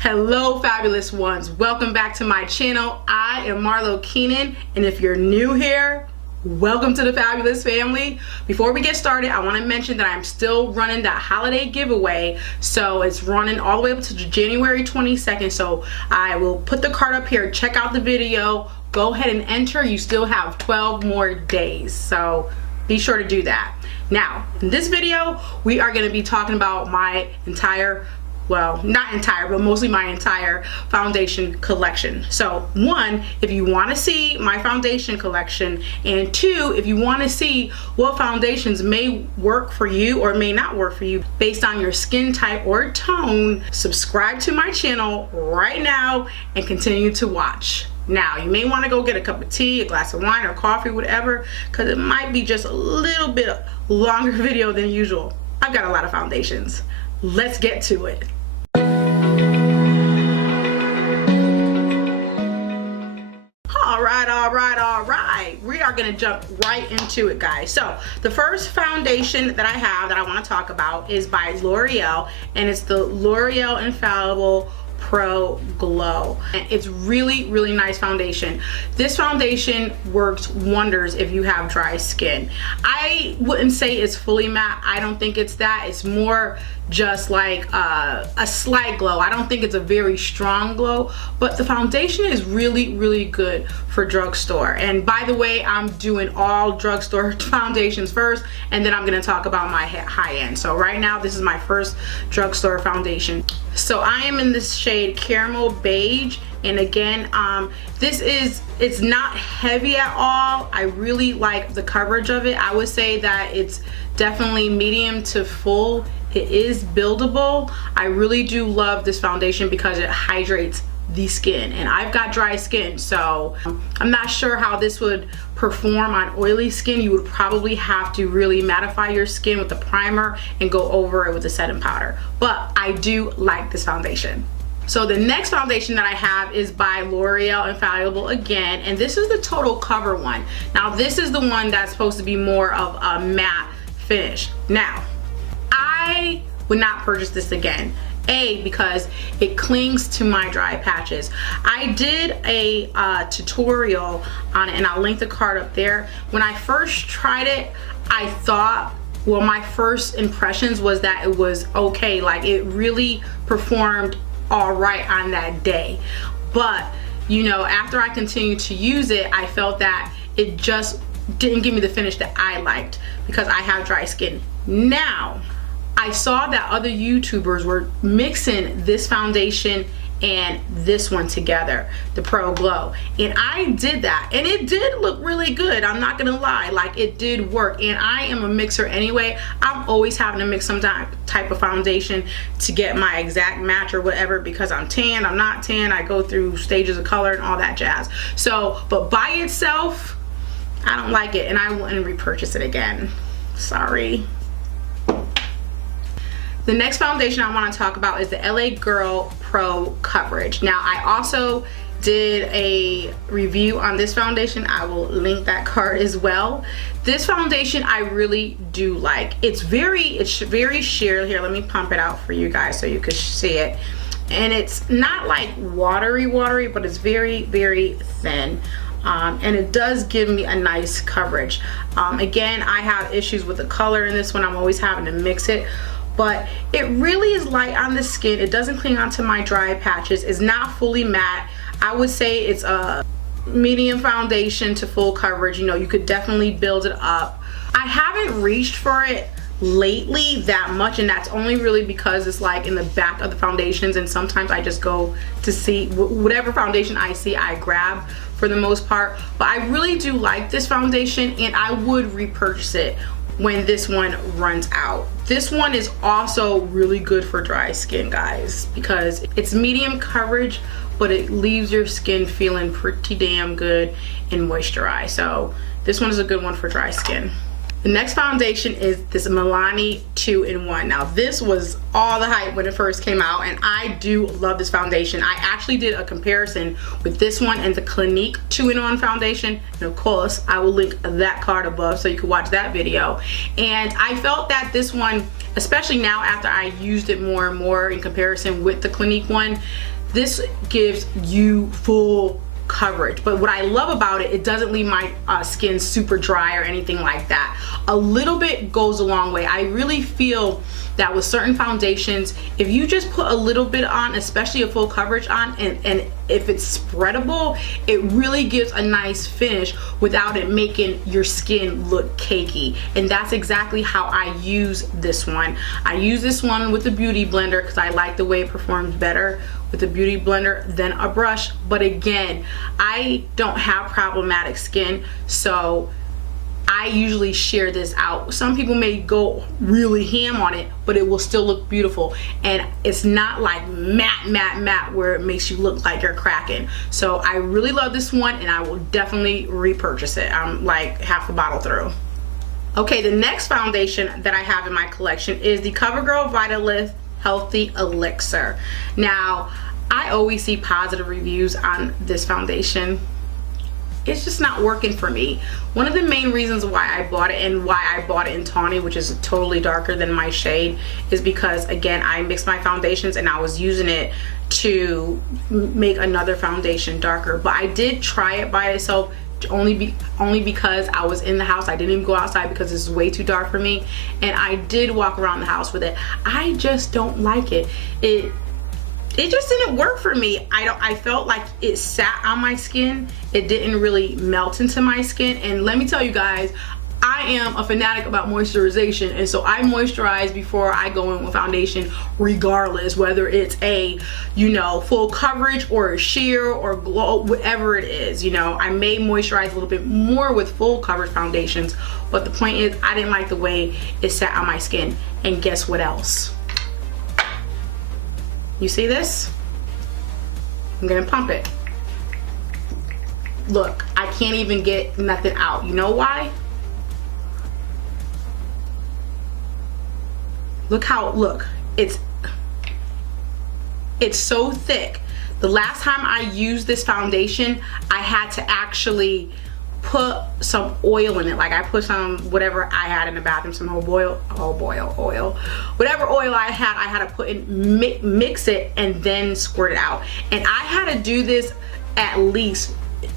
Hello fabulous ones, welcome back to my channel. I am Marlo Keenan, and if you're new here, welcome to the fabulous family. Before we get started, I want to mention that I'm still running that holiday giveaway, so it's running all the way up to January 22nd. So I will put the card up here. Check out the video, go ahead and enter. You still have 12 more days, so be sure to do that. Now in this video we are going to be talking about my entire, well, not entire, but mostly my entire foundation collection. So one, if you want to see my foundation collection, and two, if you want to see what foundations may work for you or may not work for you based on your skin type or tone, subscribe to my channel right now and continue to watch. Now, you may want to go get a cup of tea, a glass of wine, or coffee, whatever, because it might be just a little bit longer video than usual. I've got a lot of foundations. Let's get to it. All right. We are going to jump right into it, guys. So the first foundation that I have that I want to talk about is by L'Oreal, and it's the L'Oreal Infallible Pro Glow. And it's really nice foundation. This foundation works wonders if you have dry skin. I wouldn't say it's fully matte. I don't think it's that. It's more just like a slight glow. I don't think it's a very strong glow, but the foundation is really good for drugstore. And by the way, I'm doing all drugstore foundations first, and then I'm going to talk about my high end. So right now this is my first drugstore foundation. So I am in this shade Caramel Beige, and again, it's not heavy at all. I really like the coverage of it. I would say that it's definitely medium to full. It is buildable. I really do love this foundation because it hydrates the skin, and I've got dry skin, so I'm not sure how this would perform on oily skin. You would probably have to really mattify your skin with a primer and go over it with a setting powder, but I do like this foundation. So the next foundation that I have is by L'Oreal Infallible again, and this is the Total Cover one. Now this is the one that's supposed to be more of a matte finish. Now I would not purchase this again. A, because it clings to my dry patches. I did a tutorial on it, and I'll link the card up there. When I first tried it, I thought, well, my first impressions was that it was okay. Like, it really performed all right on that day. But, you know, after I continued to use it, I felt that it just didn't give me the finish that I liked because I have dry skin. Now, I saw that other YouTubers were mixing this foundation and this one together, the Pro Glow, and I did that, and it did look really good. I'm not gonna lie, like, it did work. And I am a mixer anyway. I'm always having to mix some type of foundation to get my exact match or whatever, because I'm tan, I'm not tan, I go through stages of color and all that jazz. So, but by itself, I don't like it, and I wouldn't repurchase it again. Sorry. The next foundation I want to talk about is the LA Girl Pro Coverage. Now, I also did a review on this foundation. I will link that card as well. This foundation I really do like. It's very sheer. Here, let me pump it out for you guys so you can see it. And it's not like watery, but it's very thin. And it does give me a nice coverage. Again, I have issues with the color in this one. I'm always having to mix it. But it really is light on the skin. It doesn't cling onto my dry patches. It's not fully matte. I would say it's a medium foundation to full coverage. You know, you could definitely build it up. I haven't reached for it lately that much, and that's only really because it's like in the back of the foundations, and sometimes I just go to see whatever foundation I see, I grab for the most part. But I really do like this foundation, and I would repurchase it when this one runs out. This one is also really good for dry skin, guys, because it's medium coverage, but it leaves your skin feeling pretty damn good and moisturized. So this one is a good one for dry skin. The The next foundation is this Milani 2-in-1. Now this was all the hype when it first came out, and I do love this foundation. I actually did a comparison with this one and the Clinique 2-in-1 foundation, and of course I will link that card above so you can watch that video. And I felt that this one, especially now after I used it more and more in comparison with the Clinique one, this gives you full coverage. But what I love about it, it doesn't leave my skin super dry or anything like that. A little bit goes a long way. I really feel that with certain foundations, if you just put a little bit on, especially a full coverage on, and if it's spreadable, it really gives a nice finish without it making your skin look cakey. And that's exactly how I use this one. I use this one with the Beauty Blender because I like the way it performs better with the Beauty Blender than a brush. But again, I don't have problematic skin, so I usually share this out. Some people may go really ham on it, but it will still look beautiful. And it's not like matte where it makes you look like you're cracking. So I really love this one, and I will definitely repurchase it. I'm like half the bottle through. Okay, the next foundation that I have in my collection is the CoverGirl Vitalist Healthy Elixir. Now, I always see positive reviews on this foundation. It's just not working for me. One of the main reasons why I bought it, and why I bought it in tawny, which is totally darker than my shade, is because again, I mixed my foundations and I was using it to make another foundation darker. But I did try it by itself only because I was in the house. I didn't even go outside because it's way too dark for me, and I did walk around the house with it. I just don't like it. It just didn't work for me. I felt like it sat on my skin. It didn't really melt into my skin. And let me tell you guys, I am a fanatic about moisturization, and so I moisturize before I go in with foundation, regardless whether it's a, you know, full coverage or a sheer or glow, whatever it is. You know, I may moisturize a little bit more with full coverage foundations, but the point is I didn't like the way it sat on my skin. And guess what else? You see this? I'm gonna pump it. Look, I can't even get nothing out. You know why? Look, it's so thick. The last time I used this foundation, I had to actually put some oil in it. Like I put some, whatever I had in the bathroom, some oil, whatever oil I had to put in, mix it, and then squirt it out. And I had to do this at least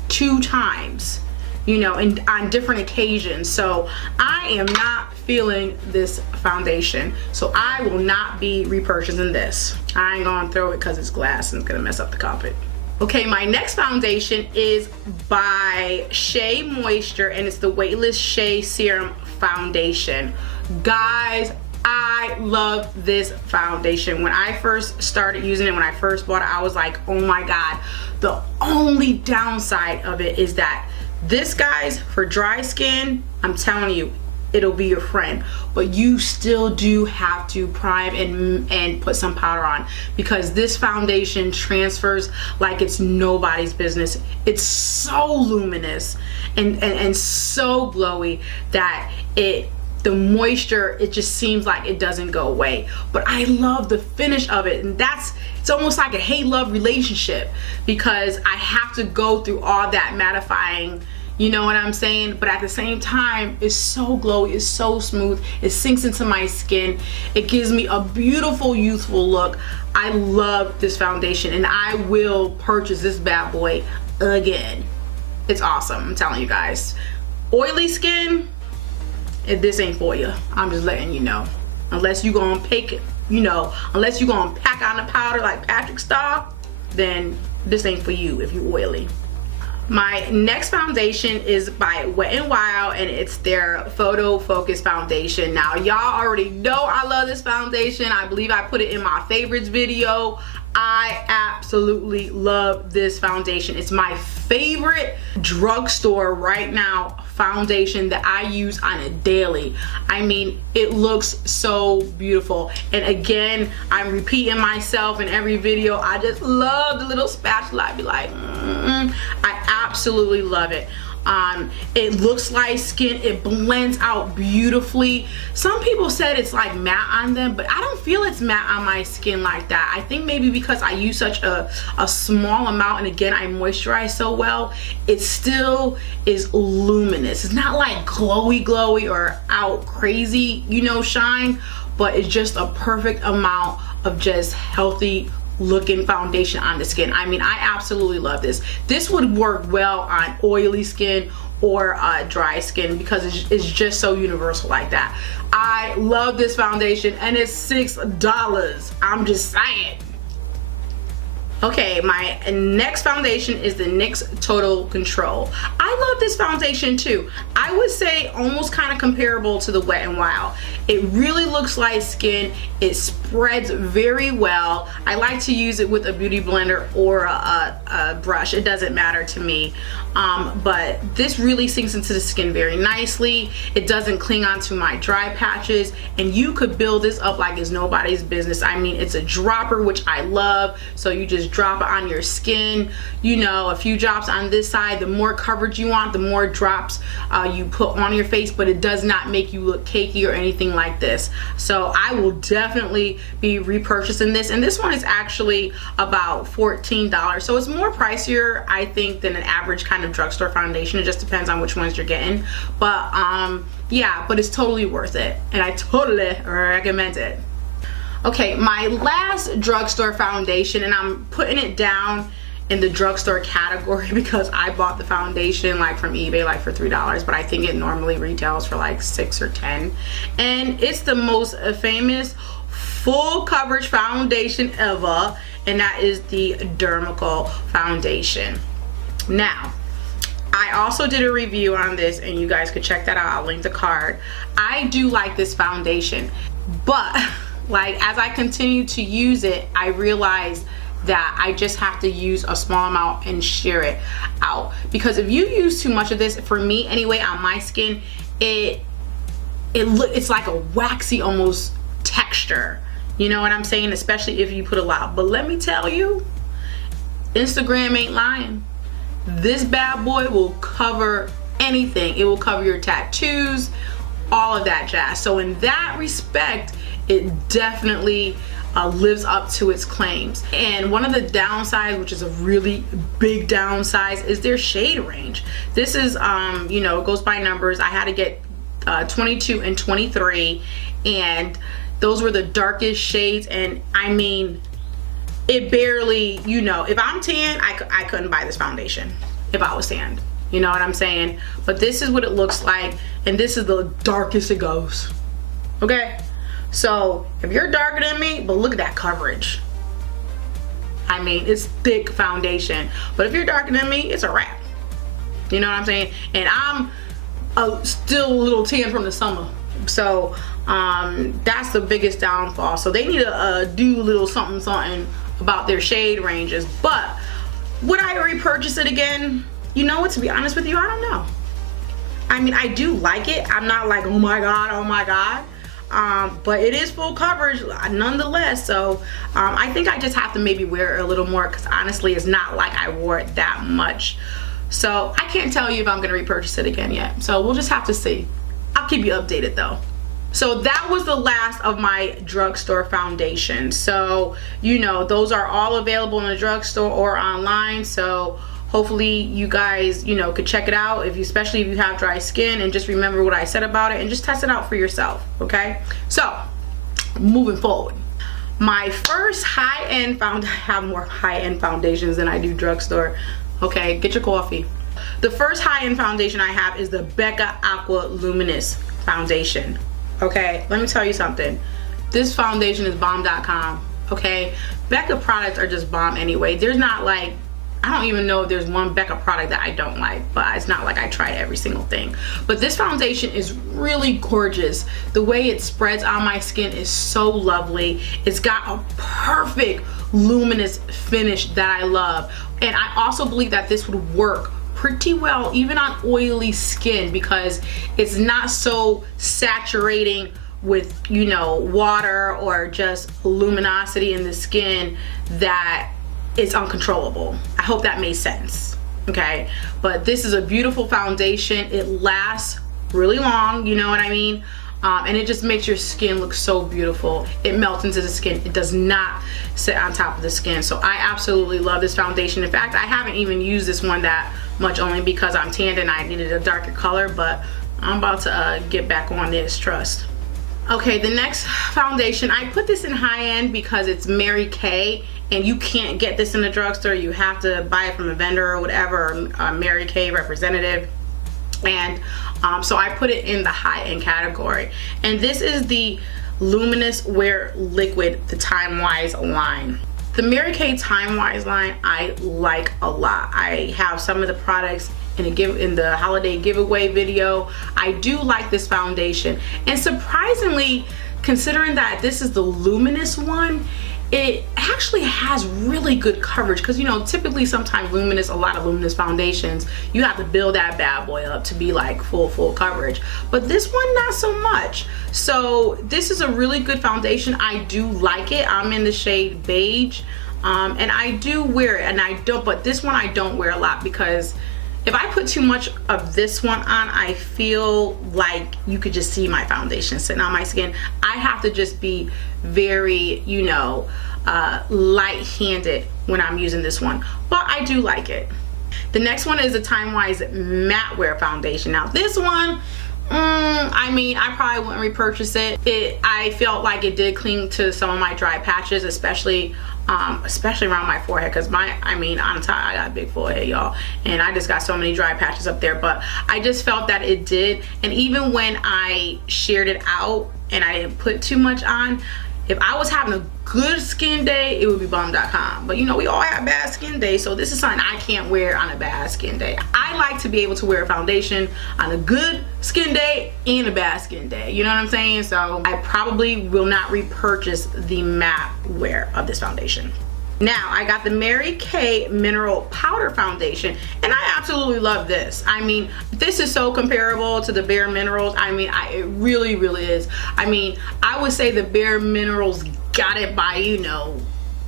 2 times, you know, and on different occasions. So I am not feeling this foundation, so I will not be repurchasing this. I ain't gonna throw it because it's glass and it's gonna mess up the carpet. Okay, my next foundation is by Shea Moisture, and it's the Weightless Shea Serum Foundation. Guys, I love this foundation. When I first started using it, when I first bought it, I was like, oh my God. The only downside of it is that this, guys, for dry skin, I'm telling you, it'll be your friend, but you still do have to prime and put some powder on, because this foundation transfers like it's nobody's business. It's so luminous and so glowy that the moisture, it just seems like it doesn't go away. But I love the finish of it, and it's almost like a hate-love relationship, because I have to go through all that mattifying, you know what I'm saying? But at the same time, it's so glowy, it's so smooth, it sinks into my skin, it gives me a beautiful, youthful look. I love this foundation, and I will purchase this bad boy again. It's awesome, I'm telling you guys. Oily skin, this ain't for you. I'm just letting you know. Unless you gonna pick it, you know, unless you gonna pack on the powder like Patrick Star, then this ain't for you if you oily. My next foundation is by Wet n Wild, and it's their Photo Focus Foundation. Now, y'all already know I love this foundation. I believe I put it in my favorites video. I absolutely love this foundation. It's my favorite drugstore right now foundation that I use on a daily. I mean, it looks so beautiful. And again, I'm repeating myself in every video. I just love the little spatula. I'd be like, I absolutely love it. It looks like skin. It blends out beautifully. Some people said it's like matte on them, but I don't feel it's matte on my skin like that. I think maybe because I use such a small amount, and again, I moisturize so well, it still is luminous. It's not like glowy or out crazy, you know, shine, but it's just a perfect amount of just healthy looking foundation on the skin. I mean, I absolutely love this. This would work well on oily skin or dry skin because it's just so universal like that. I love this foundation, and it's $6. I'm just saying. Okay, my next foundation is the NYX Total Control. I love this foundation too. I would say almost kind of comparable to the Wet n Wild. It really looks like skin. It spreads very well. I like to use it with a beauty blender or a brush. It doesn't matter to me. But this really sinks into the skin very nicely. It doesn't cling onto my dry patches, and you could build this up like it's nobody's business. I mean, it's a dropper, which I love. So you just drop it on your skin, you know, a few drops on this side. The more coverage you want, the more drops you put on your face, but it does not make you look cakey or anything like this. So I will definitely be repurchasing this, and this one is actually about $14. So it's more pricier, I think, than an average kind of drugstore foundation. It just depends on which ones you're getting, but yeah, but it's totally worth it, and I totally recommend it. Okay, my last drugstore foundation, and I'm putting it down in the drugstore category because I bought the foundation like from eBay like for $3, but I think it normally retails for like $6 or $10, and it's the most famous full coverage foundation ever, and that is the Dermical foundation. Now, I also did a review on this, and you guys could check that out. I'll link the card. I do like this foundation, but like as I continue to use it, I realize that I just have to use a small amount and share it out, because if you use too much of this, for me anyway, on my skin, it's like a waxy almost texture, you know what I'm saying, especially if you put a lot. But let me tell you, Instagram ain't lying. This bad boy will cover anything. It will cover your tattoos, all of that jazz. So in that respect, it definitely lives up to its claims. And one of the downsides, which is a really big downside, is their shade range. This is you know, it goes by numbers. I had to get 22 and 23, and those were the darkest shades, and I mean, it barely, you know, if I'm tan, I couldn't buy this foundation if I was tan, you know what I'm saying? But this is what it looks like, and this is the darkest it goes. Okay, so if you're darker than me, but look at that coverage. I mean, it's thick foundation, but if you're darker than me, it's a wrap. You know what I'm saying? And I'm still a little tan from the summer, so that's the biggest downfall. So they need to do a little something about their shade ranges. But would I repurchase it again? You know what, to be honest with you, I don't know. I mean, I do like it. I'm not like, oh my god, but it is full coverage nonetheless. So I think I just have to maybe wear it a little more, because honestly, it's not like I wore it that much. So I can't tell you if I'm gonna repurchase it again yet. So we'll just have to see. I'll keep you updated though. So that was the last of my drugstore foundations. So, you know, those are all available in the drugstore or online. So hopefully you guys, you know, could check it out, especially if you have dry skin, and just remember what I said about it and just test it out for yourself, okay? So, moving forward. My first high-end I have more high-end foundations than I do drugstore. Okay, get your coffee. The first high-end foundation I have is the Becca Aqua Luminous foundation. Okay, let me tell you something. This foundation is bomb.com, okay? Becca products are just bomb anyway. There's not like, I don't even know if there's one Becca product that I don't like, but it's not like I try every single thing. But this foundation is really gorgeous. The way it spreads on my skin is so lovely. It's got a perfect luminous finish that I love. And I also believe that this would work pretty well even on oily skin, because it's not so saturating with, you know, water or just luminosity in the skin that it's uncontrollable. I hope that made sense. okay? But this is a beautiful foundation. It lasts really long, you know what I mean? And it just makes your skin look so beautiful. It melts into the skin. It does not sit on top of the skin. So I absolutely love this foundation. In fact, I haven't even used this one that much, only because I'm tanned and I needed a darker color, but I'm about to get back on this, trust. Okay, the next foundation, I put this in high end because it's Mary Kay, and you can't get this in the drugstore. You have to buy it from a vendor or whatever, or a Mary Kay representative. And so I put it in the high-end category. And this is the Luminous Wear Liquid, the Time Wise line. The Mary Kay Time Wise line I like a lot. I have some of the products in the holiday giveaway video. I do like this foundation, and surprisingly, considering that this is the luminous one, it actually has really good coverage, because you know, typically sometimes a lot of luminous foundations, you have to build that bad boy up to be like full coverage, but this one not so much. So this is a really good foundation. I do like it. I'm in the shade beige, and I do wear it, and but this one I don't wear a lot, because if I put too much of this one on, I feel like you could just see my foundation sitting on my skin. I have to just be very, you know, light-handed when I'm using this one, but I do like it. The next one is the Time Wise Matte Wear Foundation. Now this one, I mean, I probably wouldn't repurchase it. I felt like it did cling to some of my dry patches, especially around my forehead, because I mean, on top, I got a big forehead, y'all, and I just got so many dry patches up there. But I just felt that it did, and even when I shared it out and I didn't put too much on, if I was having a good skin day, it would be bomb.com. But you know, we all have bad skin days, so this is something I can't wear on a bad skin day. I like to be able to wear a foundation on a good skin day and a bad skin day, you know what I'm saying? So I probably will not repurchase the matte wear of this foundation. Now I got the Mary Kay Mineral Powder Foundation, and I absolutely love this. I mean, this is so comparable to the Bare Minerals. I mean, it really is. I mean, I would say the Bare Minerals got it by, you know,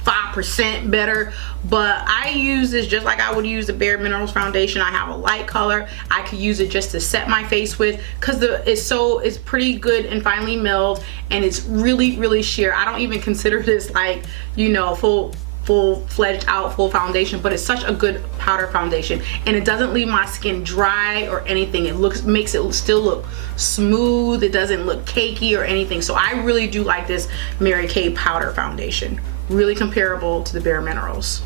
5% better, but I use this just like I would use the Bare Minerals foundation. I have a light color. I could use it just to set my face with, because it's pretty good and finely milled, and it's really sheer. I don't even consider this like, you know, full-fledged out full foundation, but it's such a good powder foundation, and it doesn't leave my skin dry or anything. It makes it still look smooth. It doesn't look cakey or anything. So I really do like this Mary Kay powder foundation. Really comparable to the Bare Minerals.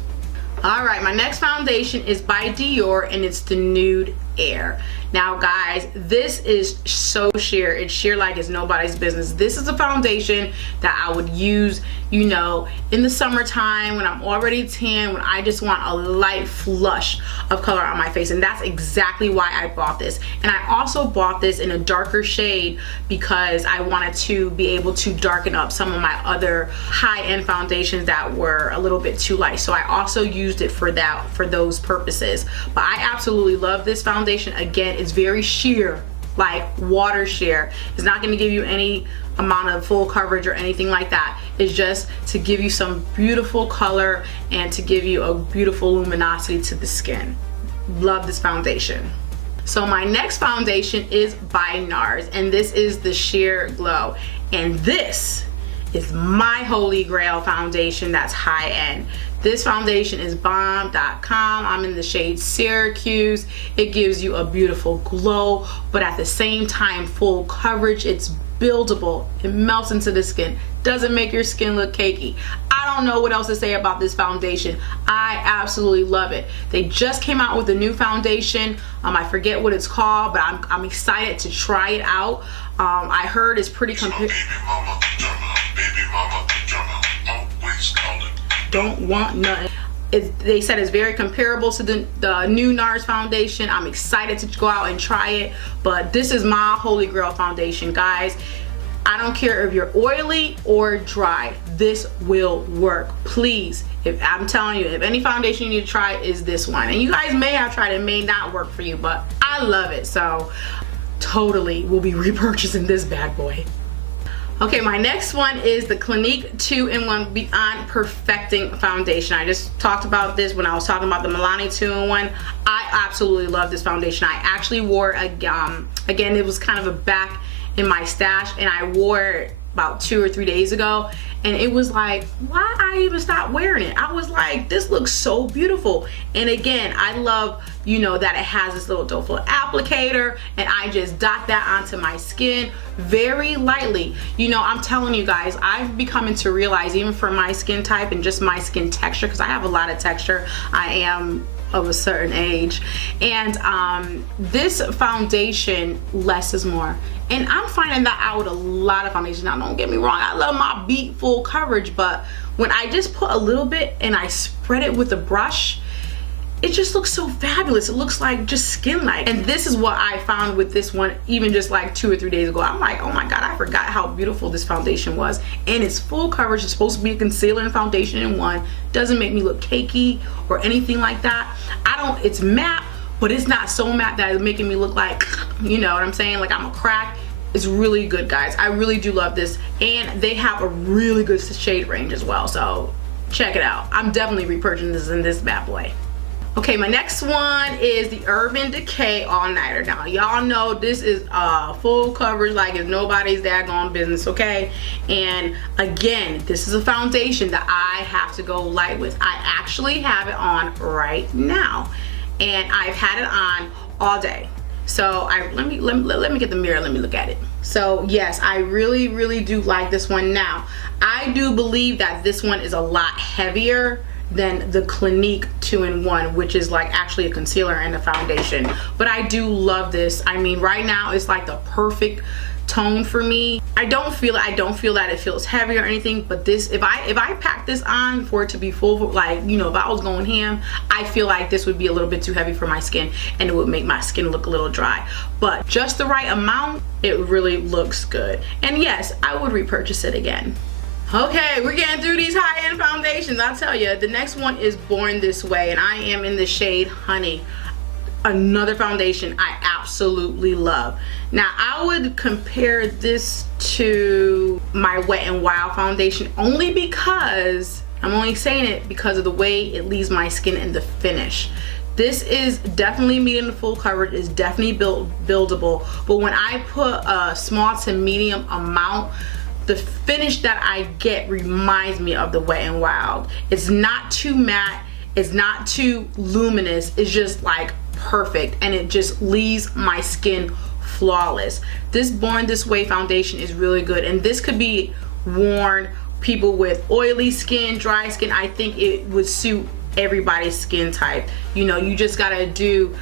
All right, my next foundation is by Dior, and it's the Nude Air. Now guys, this is so sheer. It's sheer like it's nobody's business. This is a foundation that I would use, you know, in the summertime when I'm already tan, when I just want a light flush of color on my face, and that's exactly why I bought this. And I also bought this in a darker shade because I wanted to be able to darken up some of my other high-end foundations that were a little bit too light. So I also used it for those purposes. But I absolutely love this foundation. Again, it's very sheer, like water sheer. It's not going to give you any amount of full coverage or anything like that. It's just to give you some beautiful color and to give you a beautiful luminosity to the skin. Love this foundation. So my next foundation is by NARS, and this is the Sheer Glow, and this is my holy grail foundation that's high end. This foundation is bomb.com. I'm in the shade Syracuse. It gives you a beautiful glow, but at the same time full coverage. It's buildable. It melts into the skin. Doesn't make your skin look cakey. I don't know what else to say about this foundation. I absolutely love it. They just came out with a new foundation. I forget what it's called, but I'm excited to try it out. I heard it's pretty don't want nothing. They said it's very comparable to the new NARS foundation. I'm excited to go out and try it, but this is my holy grail foundation, guys. I don't care if you're oily or dry, this will work. Please, I'm telling you, if any foundation you need to try is this one. And you guys may have tried it, may not work for you, but I love it. So totally will be repurchasing this bad boy. Okay, my next one is the Clinique 2-in-1 Beyond Perfecting Foundation. I just talked about this when I was talking about the Milani 2-in-1. I absolutely love this foundation. I actually wore again, it was kind of a back in my stash, and I wore it about 2 or 3 days ago, and it was like, why I even stopped wearing it? I was like, this looks so beautiful. And again, I love, you know, that it has this little doe-foot applicator, and I just dot that onto my skin very lightly. You know, I'm telling you guys, I've become to realize, even for my skin type and just my skin texture, because I have a lot of texture, I am of a certain age, and this foundation, less is more. And I'm finding that out with a lot of foundations. Now, don't get me wrong, I love my beat full coverage, but when I just put a little bit and I spread it with a brush, it just looks so fabulous. It looks like just skin-like. And this is what I found with this one, even just like 2 or 3 days ago. I'm like, oh my God, I forgot how beautiful this foundation was. And it's full coverage. It's supposed to be a concealer and foundation in one. Doesn't make me look cakey or anything like that. It's matte, but it's not so matte that it's making me look like, you know what I'm saying, like I'm a crack. It's really good, guys. I really do love this. And they have a really good shade range as well. So check it out. I'm definitely repurchasing this in this bad boy. Okay, my next one is the Urban Decay All Nighter. Now, y'all know this is full coverage like it's nobody's daggone business, okay? And again, this is a foundation that I have to go light with. I actually have it on right now, and I've had it on all day. So let me get the mirror, let me look at it. So yes, I really do like this one. Now, I do believe that this one is a lot heavier than the Clinique 2-in-1, which is like actually a concealer and a foundation. But I do love this. I mean, right now it's like the perfect tone for me. I don't feel that it feels heavy or anything, but this, if I pack this on for it to be full, like, you know, if I was going ham, I feel like this would be a little bit too heavy for my skin, and it would make my skin look a little dry. But just the right amount, it really looks good. And yes, I would repurchase it again. Okay, we're getting through these high-end foundations. I'll tell you, the next one is Born This Way, and I am in the shade Honey. Another foundation I absolutely love. Now, I would compare this to my Wet n Wild foundation only because, I'm only saying it because of the way it leaves my skin in the finish. This is definitely medium to full coverage, is definitely buildable, but when I put a small to medium amount, the finish that I get reminds me of the Wet n Wild. It's not too matte, it's not too luminous, it's just like perfect, and it just leaves my skin flawless. This Born This Way foundation is really good, and this could be worn people with oily skin, dry skin. I think it would suit everybody's skin type. You know, you just gotta do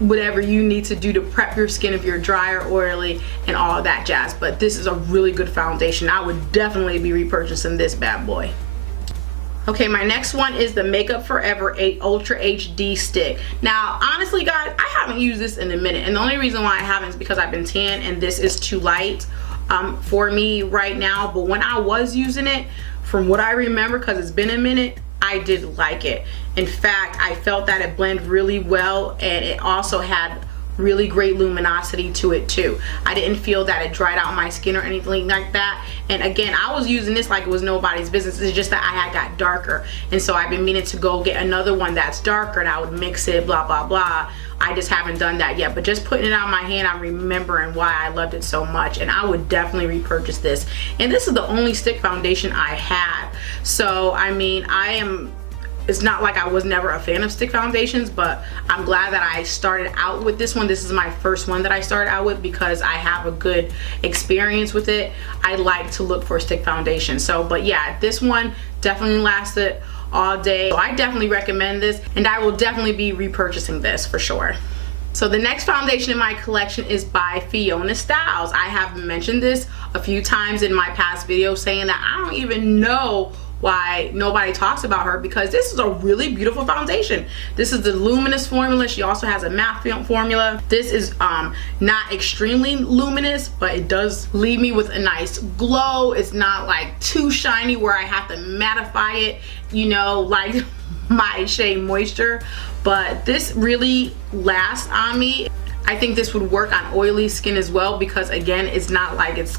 whatever you need to do to prep your skin if you're dry or oily and all of that jazz. But this is a really good foundation. I would definitely be repurchasing this bad boy. Okay, my next one is the Makeup Forever 8 Ultra HD Stick. Now, honestly, guys, I haven't used this in a minute, and the only reason why I haven't is because I've been tan and this is too light for me right now. But when I was using it, from what I remember, because it's been a minute, I did like it. In fact, I felt that it blended really well, and it also had really great luminosity to it too. I didn't feel that it dried out my skin or anything like that. And again, I was using this like it was nobody's business. It's just that I had got darker, and so I've been meaning to go get another one that's darker, and I would mix it, blah blah blah. I just haven't done that yet, but just putting it on my hand, I'm remembering why I loved it so much, and I would definitely repurchase this. And this is the only stick foundation I have, so I mean, it's not like I was never a fan of stick foundations, but I'm glad that I started out with this one. This is my first one that I started out with because I have a good experience with it. I like to look for stick foundation. So, but yeah, this one definitely lasted all day. So I definitely recommend this, and I will definitely be repurchasing this for sure. So the next foundation in my collection is by Fiona Styles. I have mentioned this a few times in my past videos, saying that I don't even know why nobody talks about her, because this is a really beautiful foundation. This is the luminous formula. She also has a matte film formula. This is not extremely luminous, but it does leave me with a nice glow. It's not like too shiny where I have to mattify it, you know, like my shade Moisture. But this really lasts on me. I think this would work on oily skin as well, because again, it's not like it's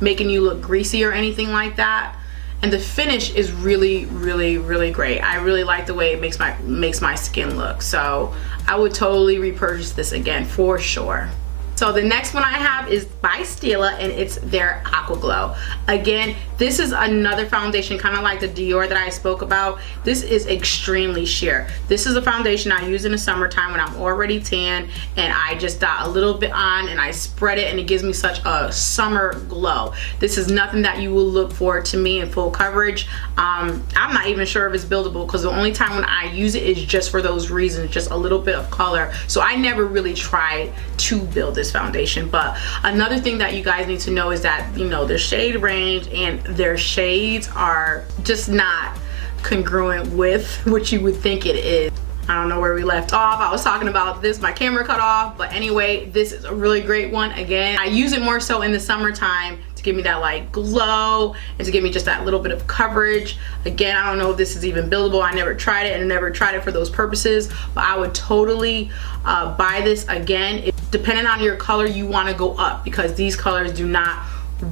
making you look greasy or anything like that. And the finish is really, really, really great. I really like the way it makes my skin look. So I would totally repurchase this again for sure. So the next one I have is by Stila, and it's their Aqua Glow. Again, this is another foundation kind of like the Dior that I spoke about. This is extremely sheer. This is a foundation I use in the summertime when I'm already tan, and I just dot a little bit on and I spread it, and it gives me such a summer glow. This is nothing that you will look for to me in full coverage. I'm not even sure if it's buildable, because the only time when I use it is just for those reasons, just a little bit of color. So I never really tried to build this foundation. But another thing that you guys need to know is that, you know, their shade range and their shades are just not congruent with what you would think it is. I don't know where we left off. I was talking about this, my camera cut off, but anyway, this is a really great one. Again, I use it more so in the summertime to give me that like glow and to give me just that little bit of coverage. Again, I don't know if this is even buildable. I never tried it and never tried it for those purposes, but I would totally buy this again. Depending on your color, you want to go up, because these colors do not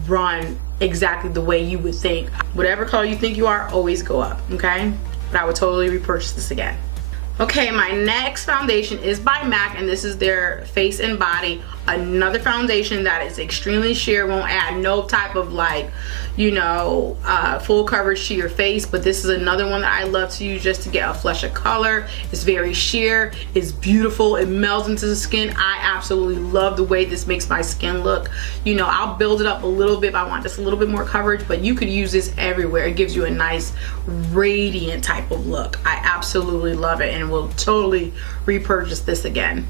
run exactly the way you would think. Whatever color you think you are, always go up, okay? But I would totally repurchase this again. Okay, my next foundation is by MAC, and this is their Face and Body. Another foundation that is extremely sheer, won't add no type of like, you know, full coverage to your face, but this is another one that I love to use just to get a flush of color. It's very sheer, it's beautiful, it melds into the skin. I absolutely love the way this makes my skin look. You know, I'll build it up a little bit if I want just a little bit more coverage, but you could use this everywhere. It gives you a nice radiant type of look. I absolutely love it and will totally repurchase this again.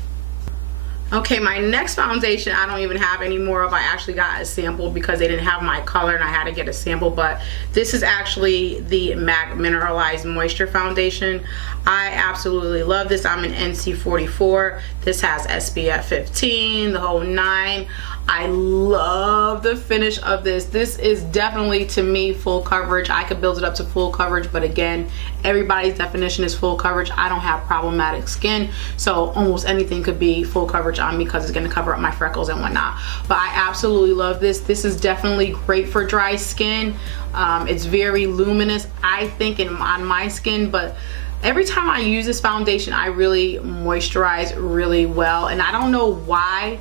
Okay, my next foundation I don't even have any more of. I actually got a sample because they didn't have my color and I had to get a sample, but this is actually the MAC Mineralized Moisture Foundation. I absolutely love this. I'm an NC44. This has SPF 15, the whole 9. I love the finish of this. This is definitely, to me, full coverage. I could build it up to full coverage, but again, everybody's definition is full coverage. I don't have problematic skin, so almost anything could be full coverage on me because it's going to cover up my freckles and whatnot. But I absolutely love this. This is definitely great for dry skin. It's very luminous, I think, on my skin, but every time I use this foundation, I really moisturize really well, and I don't know why,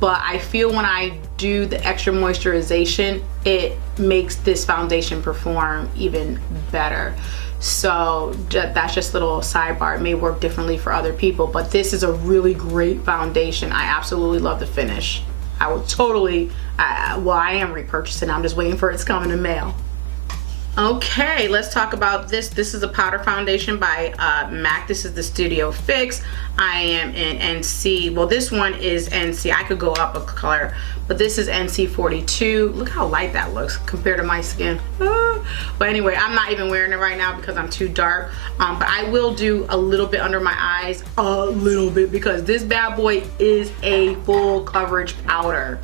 but I feel when I do the extra moisturization, it makes this foundation perform even better. So that's just a little sidebar. It may work differently for other people, but this is a really great foundation. I absolutely love the finish. I would totally, well, I am repurchasing. I'm just waiting for it to come in the mail. Okay, let's talk about this. This is a powder foundation by MAC. This is the Studio Fix. I am in NC. Well, this one is NC. I could go up a color, but this is NC42. Look how light that looks compared to my skin. But anyway, I'm not even wearing it right now because I'm too dark. But I will do a little bit under my eyes, a little bit, because this bad boy is a full coverage powder.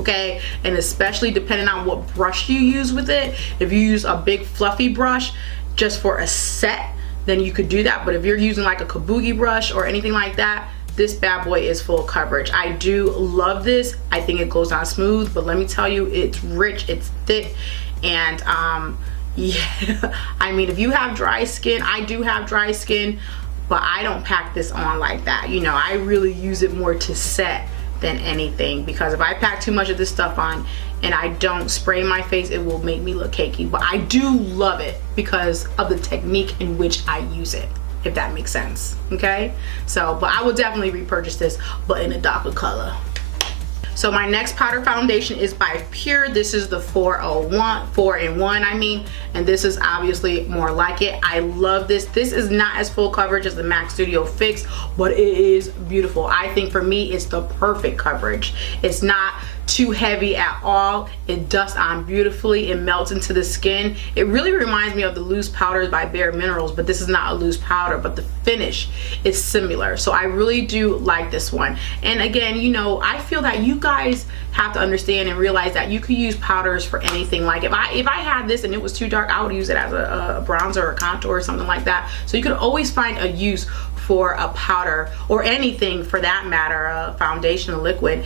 Okay, and especially depending on what brush you use with it. If you use a big fluffy brush just for a set, then you could do that. But if you're using like a kabuki brush or anything like that, this bad boy is full coverage. I do love this. I think it goes on smooth, but let me tell you, it's rich, it's thick, and yeah, I mean, if you have dry skin, I do have dry skin, but I don't pack this on like that. You know, I really use it more to set than anything, because if I pack too much of this stuff on and I don't spray my face, it will make me look cakey. But I do love it because of the technique in which I use it, if that makes sense. Okay, so but I will definitely repurchase this, but in a darker color. So my next powder foundation is by Pure. This is the 4-in-1, I mean, and this is obviously more like it. I love this. This is not as full coverage as the MAC Studio Fix, but it is beautiful. I think for me, it's the perfect coverage. It's not too heavy at all. It dusts on beautifully. It melts into the skin. It really reminds me of the loose powders by Bare Minerals, but this is not a loose powder, but the finish is similar. So I really do like this one. And again, you know, I feel that you guys have to understand and realize that you could use powders for anything. Like if I had this and it was too dark, I would use it as a bronzer or a contour or something like that. So you could always find a use for a powder, or anything for that matter, a foundation, a liquid.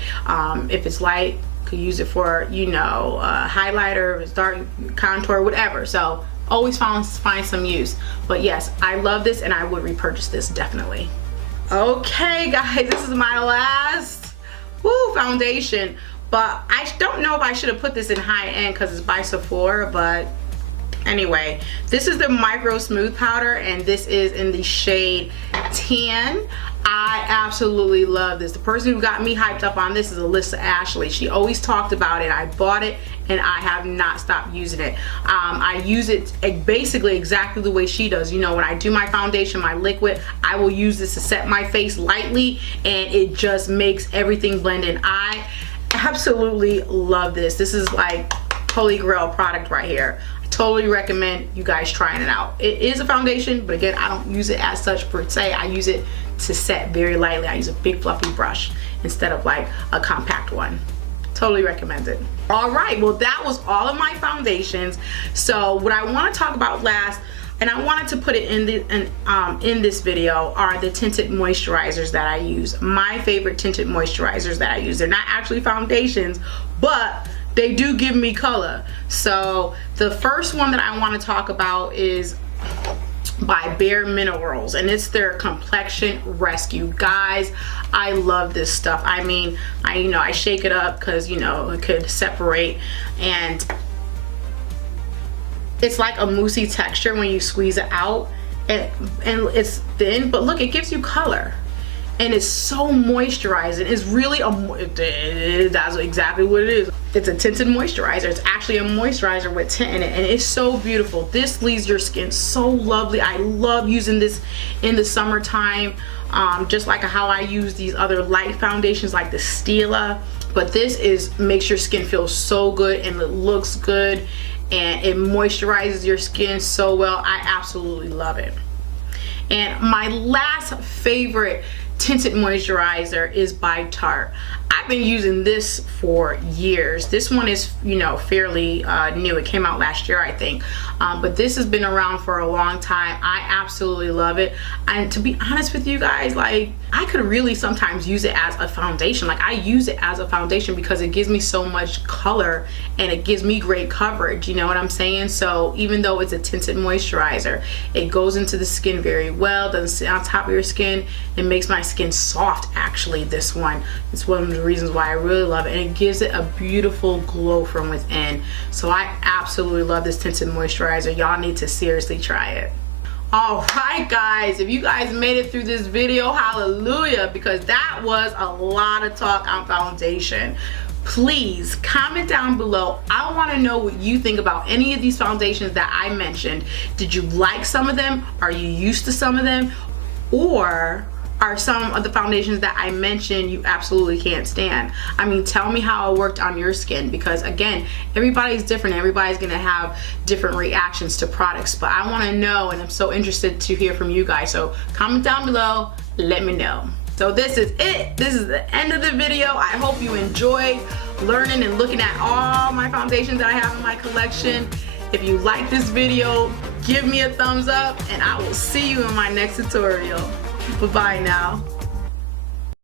If it's light, Could use it for, you know, highlighter, dark contour, whatever. So always find some use. But yes, I love this and I would repurchase this definitely. Okay guys, this is my last foundation, but I don't know if I should have put this in high end because it's by Sephora, but anyway, this is the Micro Smooth Powder and this is in the shade Tan. I absolutely love this. The person who got me hyped up on this is Alyssa Ashley. She always talked about it. I bought it and I have not stopped using it. I use it basically exactly the way she does. You know, when I do my foundation, my liquid, I will use this to set my face lightly and it just makes everything blend in. I absolutely love this. This is like holy grail product right here. I totally recommend you guys trying it out. It is a foundation, but again, I don't use it as such per se. I use it to set very lightly. I use a big fluffy brush instead of like a compact one. Totally recommend it. All right, well that was all of my foundations. So what I want to talk about last, and I wanted to put it in this video, are the tinted moisturizers that I use. My favorite tinted moisturizers that I use. They're not actually foundations, but they do give me color. So the first one that I want to talk about is by Bare Minerals, and it's their complexion rescue. Guys, I love this stuff. I mean, I shake it up because, you know, it could separate, and it's like a moussey texture when you squeeze it out, and it's thin, but look, it gives you color. And it's so moisturizing. It's really that's exactly what it is. It's a tinted moisturizer. It's actually a moisturizer with tint in it, and it's so beautiful. This leaves your skin so lovely. I love using this in the summertime, just like how I use these other light foundations like the Stila. But this makes your skin feel so good and it looks good, and it moisturizes your skin so well. I absolutely love it. And my last favorite tinted moisturizer is by Tarte. I've been using this for years. This one is, you know, fairly new. It came out last year, I think. But this has been around for a long time. I absolutely love it. And to be honest with you guys, like, I could really sometimes use it as a foundation. Like, I use it as a foundation because it gives me so much color and it gives me great coverage, you know what I'm saying? So even though it's a tinted moisturizer, it goes into the skin very well, doesn't sit on top of your skin. It makes my skin soft, actually, this one. It's one of the reasons why I really love it, and it gives it a beautiful glow from within. So I absolutely love this tinted moisturizer. Y'all need to seriously try it. All right guys, if you guys made it through this video, hallelujah, because that was a lot of talk on foundation. Please comment down below. I want to know what you think about any of these foundations that I mentioned. Did you like some of them? Are you used to some of them? Or are some of the foundations that I mentioned you absolutely can't stand? I mean, tell me how it worked on your skin, because again, everybody's different. Everybody's gonna have different reactions to products, but I want to know, and I'm so interested to hear from you guys. So comment down below, let me know. So this is it. This is the end of the video. I hope you enjoyed learning and looking at all my foundations that I have in my collection. If you like this video, give me a thumbs up, and I will see you in my next tutorial. Bye-bye now.